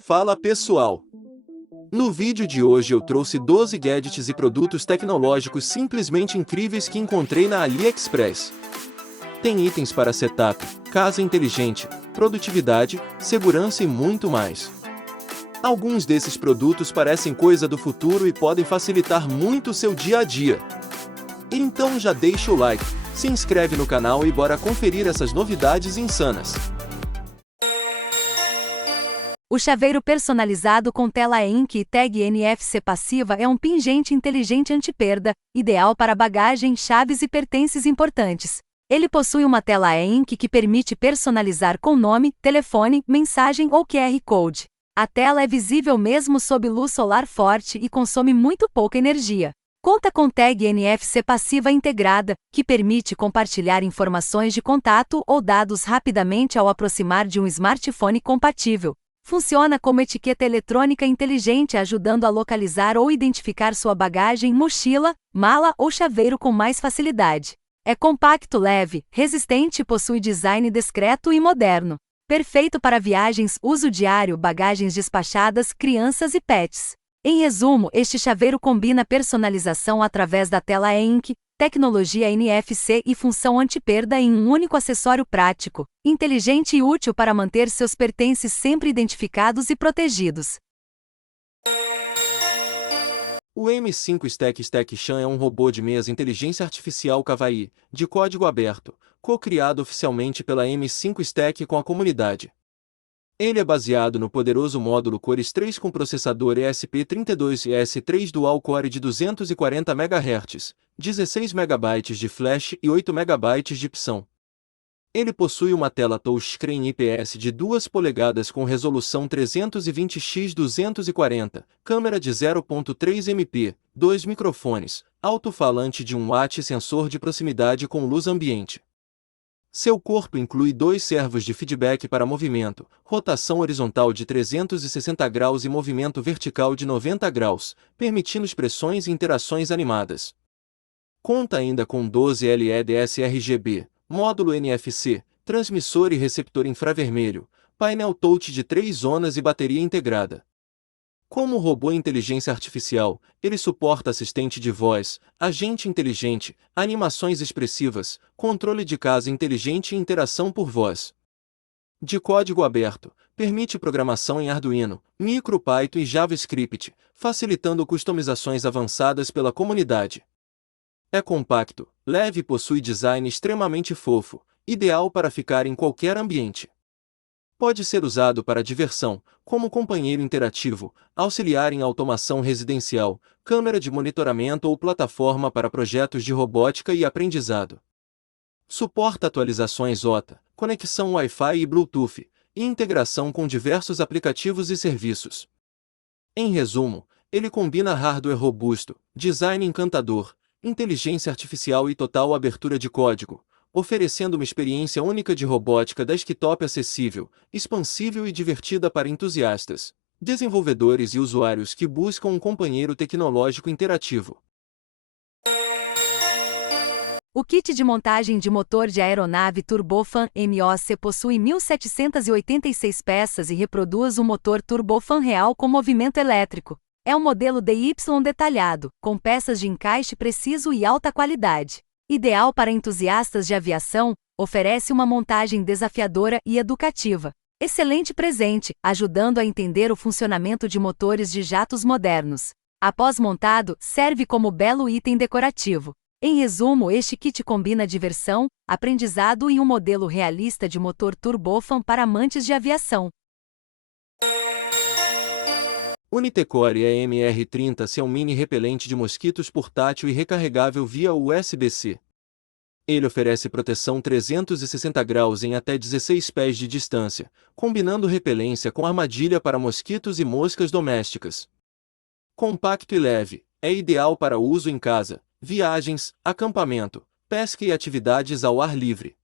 Fala pessoal! No vídeo de hoje eu trouxe 12 gadgets e produtos tecnológicos simplesmente incríveis que encontrei na AliExpress. Tem itens para setup, casa inteligente, produtividade, segurança e muito mais. Alguns desses produtos parecem coisa do futuro e podem facilitar muito o seu dia a dia. Então já deixa o like, se inscreve no canal e bora conferir essas novidades insanas. O chaveiro personalizado com tela ink e tag NFC passiva é um pingente inteligente anti-perda, ideal para bagagem, chaves e pertences importantes. Ele possui uma tela ink que permite personalizar com nome, telefone, mensagem ou QR Code. A tela é visível mesmo sob luz solar forte e consome muito pouca energia. Conta com tag NFC passiva integrada, que permite compartilhar informações de contato ou dados rapidamente ao aproximar de um smartphone compatível. Funciona como etiqueta eletrônica inteligente, ajudando a localizar ou identificar sua bagagem, mochila, mala ou chaveiro com mais facilidade. É compacto, leve, resistente e possui design discreto e moderno. Perfeito para viagens, uso diário, bagagens despachadas, crianças e pets. Em resumo, este chaveiro combina personalização através da tela ink, tecnologia NFC e função anti-perda em um único acessório prático, inteligente e útil para manter seus pertences sempre identificados e protegidos. O M5 Stack Chan é um robô de mesa inteligência artificial Kawaii, de código aberto, co-criado oficialmente pela M5 Stack com a comunidade. Ele é baseado no poderoso módulo Cores 3 com processador ESP32 e ES3 Dual Core de 240 MHz, 16 MB de flash e 8 MB de PSON. Ele possui uma tela touchscreen IPS de 2 polegadas com resolução 320x240, câmera de 0.3 MP, 2 microfones, alto-falante de 1 watt e sensor de proximidade com luz ambiente. Seu corpo inclui 2 servos de feedback para movimento, rotação horizontal de 360 graus e movimento vertical de 90 graus, permitindo expressões e interações animadas. Conta ainda com 12 LEDs RGB, módulo NFC, transmissor e receptor infravermelho, painel touch de 3 zonas e bateria integrada. Como robô inteligência artificial, ele suporta assistente de voz, agente inteligente, animações expressivas, controle de casa inteligente e interação por voz. De código aberto, permite programação em Arduino, MicroPython e JavaScript, facilitando customizações avançadas pela comunidade. É compacto, leve e possui design extremamente fofo, ideal para ficar em qualquer ambiente. Pode ser usado para diversão, como companheiro interativo, auxiliar em automação residencial, câmera de monitoramento ou plataforma para projetos de robótica e aprendizado. Suporta atualizações OTA, conexão Wi-Fi e Bluetooth, e integração com diversos aplicativos e serviços. Em resumo, ele combina hardware robusto, design encantador, inteligência artificial e total abertura de código, oferecendo uma experiência única de robótica desktop acessível, expansível e divertida para entusiastas, desenvolvedores e usuários que buscam um companheiro tecnológico interativo. O kit de montagem de motor de aeronave Turbofan MOC possui 1.786 peças e reproduz um motor Turbofan real com movimento elétrico. É um modelo DY detalhado, com peças de encaixe preciso e alta qualidade. Ideal para entusiastas de aviação, oferece uma montagem desafiadora e educativa. Excelente presente, ajudando a entender o funcionamento de motores de jatos modernos. Após montado, serve como belo item decorativo. Em resumo, este kit combina diversão, aprendizado e um modelo realista de motor turbofan para amantes de aviação. Unitecore EMR30C é um mini repelente de mosquitos portátil e recarregável via USB-C. Ele oferece proteção 360 graus em até 16 pés de distância, combinando repelência com armadilha para mosquitos e moscas domésticas. Compacto e leve, é ideal para uso em casa, viagens, acampamento, pesca e atividades ao ar livre.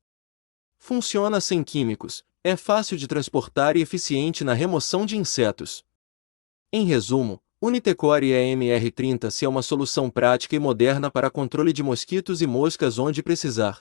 Funciona sem químicos, é fácil de transportar e eficiente na remoção de insetos. Em resumo, Unitecore EMR30C é uma solução prática e moderna para controle de mosquitos e moscas onde precisar.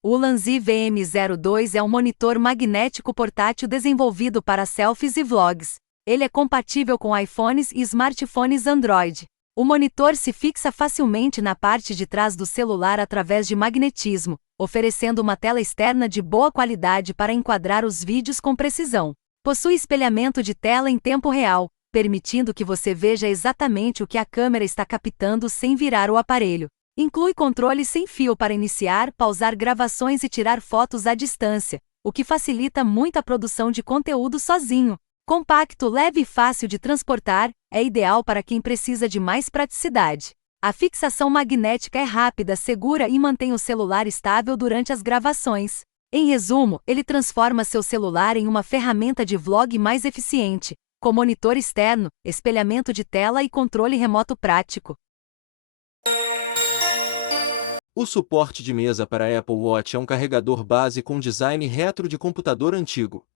O Ulanzi VM02 é um monitor magnético portátil desenvolvido para selfies e vlogs. Ele é compatível com iPhones e smartphones Android. O monitor se fixa facilmente na parte de trás do celular através de magnetismo, oferecendo uma tela externa de boa qualidade para enquadrar os vídeos com precisão. Possui espelhamento de tela em tempo real, permitindo que você veja exatamente o que a câmera está captando sem virar o aparelho. Inclui controle sem fio para iniciar, pausar gravações e tirar fotos à distância, o que facilita muito a produção de conteúdo sozinho. Compacto, leve e fácil de transportar, é ideal para quem precisa de mais praticidade. A fixação magnética é rápida, segura e mantém o celular estável durante as gravações. Em resumo, ele transforma seu celular em uma ferramenta de vlog mais eficiente, com monitor externo, espelhamento de tela e controle remoto prático. O suporte de mesa para Apple Watch é um carregador base com design retro de computador antigo.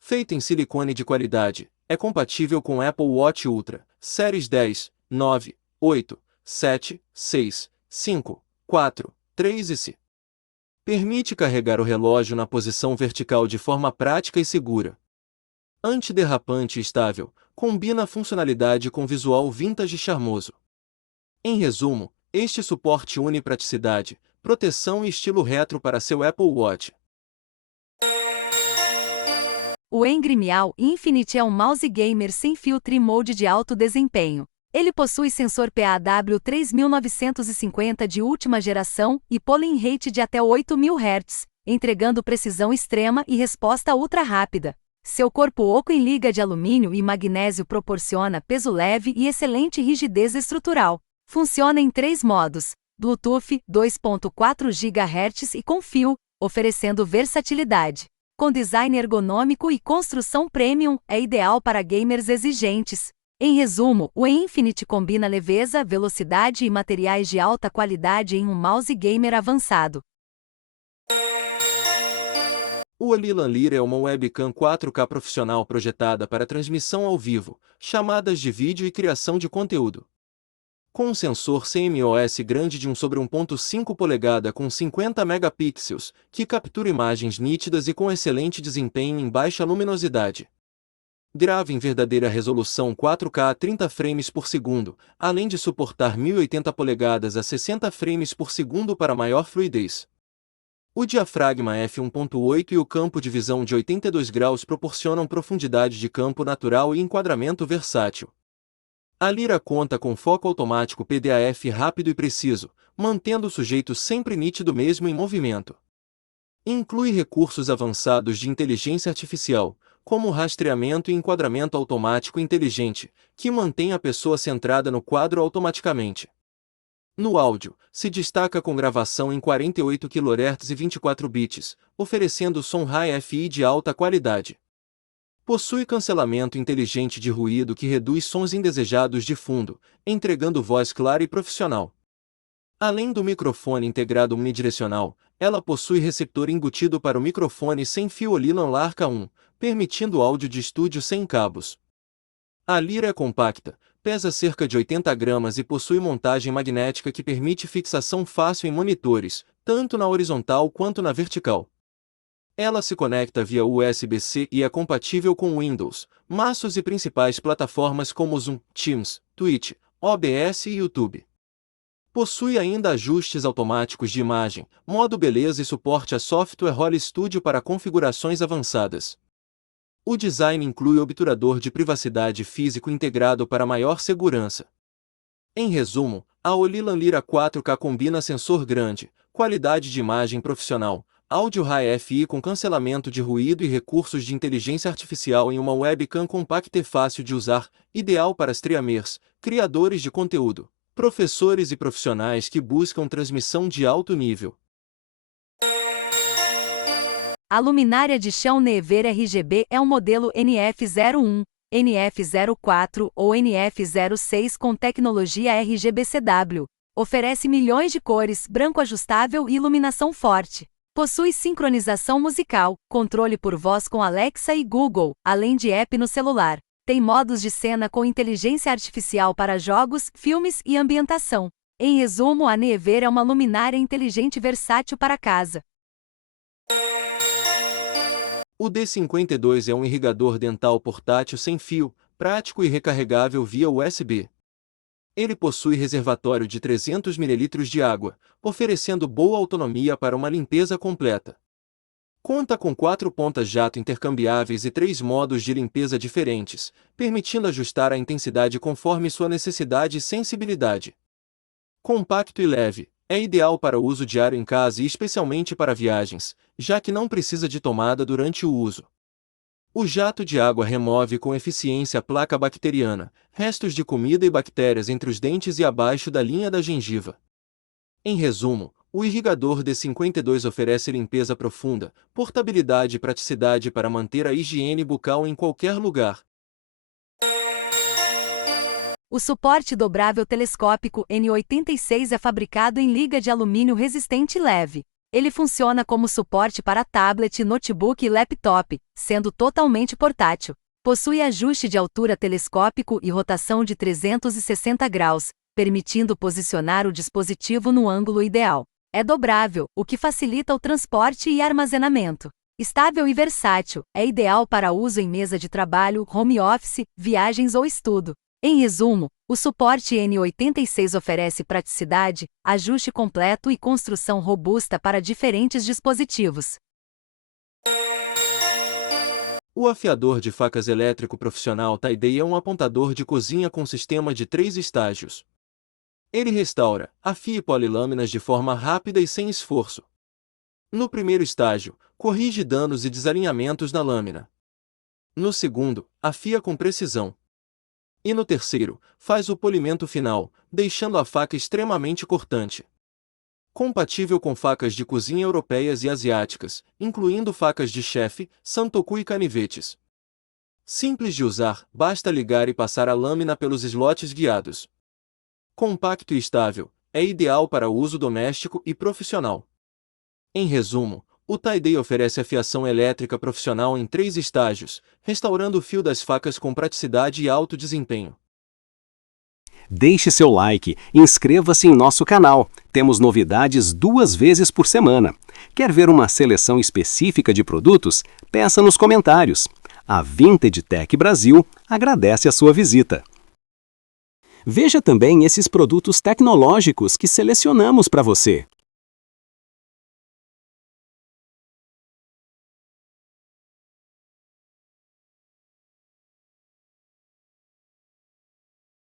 Feito em silicone de qualidade, é compatível com Apple Watch Ultra, séries 10, 9, 8, 7, 6, 5, 4, 3 e C. Permite carregar o relógio na posição vertical de forma prática e segura. Antiderrapante e estável, combina funcionalidade com visual vintage e charmoso. Em resumo, este suporte une praticidade, proteção e estilo retro para seu Apple Watch. O Angry Meow Infinite é um mouse gamer sem fio Tri-Mode de alto desempenho. Ele possui sensor PAW3950 de última geração e polling rate de até 8000 Hz, entregando precisão extrema e resposta ultra rápida. Seu corpo oco em liga de alumínio e magnésio proporciona peso leve e excelente rigidez estrutural. Funciona em 3 modos: Bluetooth, 2.4 GHz e com fio, oferecendo versatilidade. Com design ergonômico e construção premium, é ideal para gamers exigentes. Em resumo, o Infinite combina leveza, velocidade e materiais de alta qualidade em um mouse gamer avançado. O Olilan Lyra é uma webcam 4K profissional projetada para transmissão ao vivo, chamadas de vídeo e criação de conteúdo. Com um sensor CMOS grande de 1 sobre 1.5 polegada com 50 megapixels, que captura imagens nítidas e com excelente desempenho em baixa luminosidade. Grava em verdadeira resolução 4K a 30 frames por segundo, além de suportar 1080 polegadas a 60 frames por segundo para maior fluidez. O diafragma f1.8 e o campo de visão de 82 graus proporcionam profundidade de campo natural e enquadramento versátil. A Lyra conta com foco automático PDAF rápido e preciso, mantendo o sujeito sempre nítido mesmo em movimento. Inclui recursos avançados de inteligência artificial, como rastreamento e enquadramento automático inteligente, que mantém a pessoa centrada no quadro automaticamente. No áudio, se destaca com gravação em 48 kHz e 24 bits, oferecendo som Hi-Fi de alta qualidade. Possui cancelamento inteligente de ruído que reduz sons indesejados de fundo, entregando voz clara e profissional. Além do microfone integrado unidirecional, ela possui receptor embutido para o microfone sem fio Olilan Larca 1, permitindo áudio de estúdio sem cabos. A Lyra é compacta, pesa cerca de 80 gramas e possui montagem magnética que permite fixação fácil em monitores, tanto na horizontal quanto na vertical. Ela se conecta via USB-C e é compatível com Windows, macOS e principais plataformas como Zoom, Teams, Twitch, OBS e YouTube. Possui ainda ajustes automáticos de imagem, modo beleza e suporte a software Role Studio para configurações avançadas. O design inclui obturador de privacidade físico integrado para maior segurança. Em resumo, a Olilan Lyra 4K combina sensor grande, qualidade de imagem profissional, áudio Hi-Fi com cancelamento de ruído e recursos de inteligência artificial em uma webcam compacta e fácil de usar, ideal para streamers, criadores de conteúdo, professores e profissionais que buscam transmissão de alto nível. A luminária de chão Neewer RGB é um modelo NF01, NF04 ou NF06 com tecnologia RGB-CW. Oferece milhões de cores, branco ajustável e iluminação forte. Possui sincronização musical, controle por voz com Alexa e Google, além de app no celular. Tem modos de cena com inteligência artificial para jogos, filmes e ambientação. Em resumo, a Neewer é uma luminária inteligente versátil para casa. O D52 é um irrigador dental portátil sem fio, prático e recarregável via USB. Ele possui reservatório de 300 ml de água, oferecendo boa autonomia para uma limpeza completa. Conta com 4 pontas-jato intercambiáveis e 3 modos de limpeza diferentes, permitindo ajustar a intensidade conforme sua necessidade e sensibilidade. Compacto e leve, é ideal para uso diário em casa e especialmente para viagens, já que não precisa de tomada durante o uso. O jato de água remove com eficiência a placa bacteriana, restos de comida e bactérias entre os dentes e abaixo da linha da gengiva. Em resumo, o irrigador D52 oferece limpeza profunda, portabilidade e praticidade para manter a higiene bucal em qualquer lugar. O suporte dobrável telescópico N86 é fabricado em liga de alumínio resistente e leve. Ele funciona como suporte para tablet, notebook e laptop, sendo totalmente portátil. Possui ajuste de altura telescópico e rotação de 360 graus, permitindo posicionar o dispositivo no ângulo ideal. É dobrável, o que facilita o transporte e armazenamento. Estável e versátil, é ideal para uso em mesa de trabalho, home office, viagens ou estudo. Em resumo, o suporte N86 oferece praticidade, ajuste completo e construção robusta para diferentes dispositivos. O afiador de facas elétrico profissional Taidei é um apontador de cozinha com sistema de 3 estágios. Ele restaura, afia e pole lâminas de forma rápida e sem esforço. No primeiro estágio, corrige danos e desalinhamentos na lâmina. No segundo, afia com precisão. E no terceiro, faz o polimento final, deixando a faca extremamente cortante. Compatível com facas de cozinha europeias e asiáticas, incluindo facas de chefe, santoku e canivetes. Simples de usar, basta ligar e passar a lâmina pelos slots guiados. Compacto e estável, é ideal para uso doméstico e profissional. Em resumo, o Taidei oferece afiação elétrica profissional em 3 estágios, restaurando o fio das facas com praticidade e alto desempenho. Deixe seu like e inscreva-se em nosso canal. Temos novidades 2 vezes por semana. Quer ver uma seleção específica de produtos? Peça nos comentários. A Vintage Tech Brasil agradece a sua visita. Veja também esses produtos tecnológicos que selecionamos para você.